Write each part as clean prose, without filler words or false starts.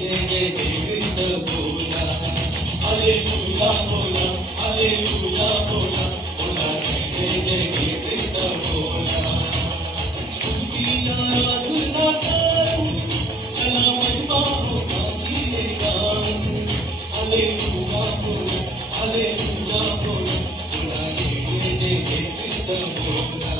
जय जय कृष्ण बोला, हालेलुया बोला, हालेलुया बोला, बोला जय जय कृष्ण बोला. स्तुती आराधना करू, चला महिमा होताची रे गाऊ. हालेलुया बोला, हालेलुया बोला, बोला जय जय कृष्ण बोला.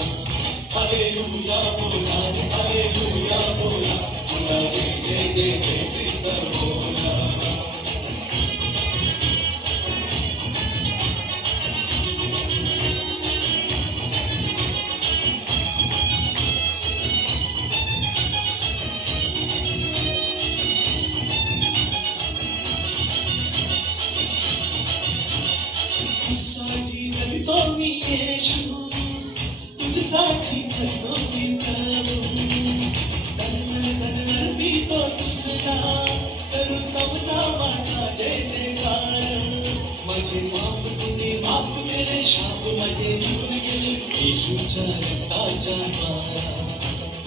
हालेलुया बोला, हालेलुया बोला, बोला जय जय कृष्ण बोला. तुझसाठी जगतो मी येशू, तुझसाठी जगतो मी प्रभू. अर्पितो तुझला, करू तव नामाचा जय जयकार. माझे पाप तुम्ही माफ केले, शाप माझे निघून गेले येशूच्या रक्ताच्या द्वारा.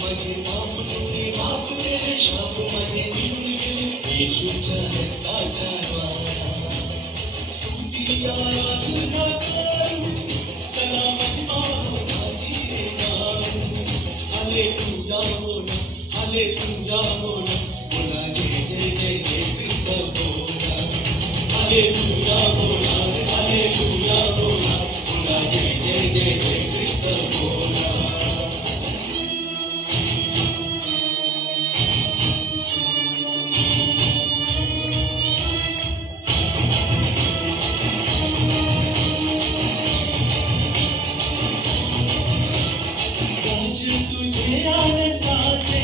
माझे पाप तुम्ही माफ केले, शाप माझे निघून गेले येशूच्या रक्ताच्या द्वारा. स्तुती आराधना करू, चला महिमा होताची रे गाऊ. हालेलुया बोला, हालेलुया बोला, बोला जय जय कृष्ण बोला. हालेलुया बोला, हालेलुया बोला, बोला जय जय कृष्ण बोला. राज तुझे आनंदाचे,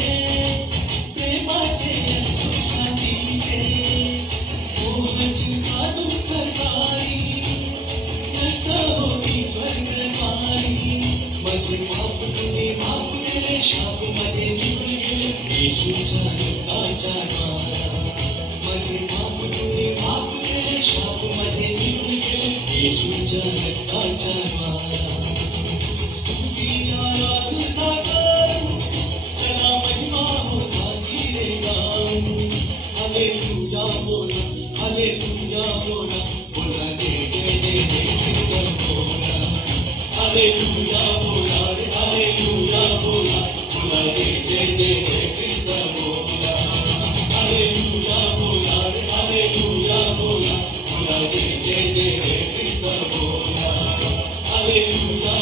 प्रेमाचे सुखातीचे, मोह चिंता दुःख सारी, नष्ट होती स्वर्गद्वारी. माझे पाप तुम्ही माफ केले, शाप माझे निघून गेले येशूच्या रक्ताच्या द्वारा. माझे पाप तुम्ही माफ केले, शाप माझे निघून गेले येशूच्या रक्ताच्या द्वारा. स्तुती आराधना करू, चला महिमा होताची रे गाऊ. हालेलुया बोला, हालेलुया बोला, बोला जय जय कृष्ण बोला. हालेलुया बोला, हालेलुया बोला, बोला जय जय कृष्ण बोला. हालेलुया बोला, हालेलुया बोला, बोला जय जय कृष्ण बोला. हालेलुया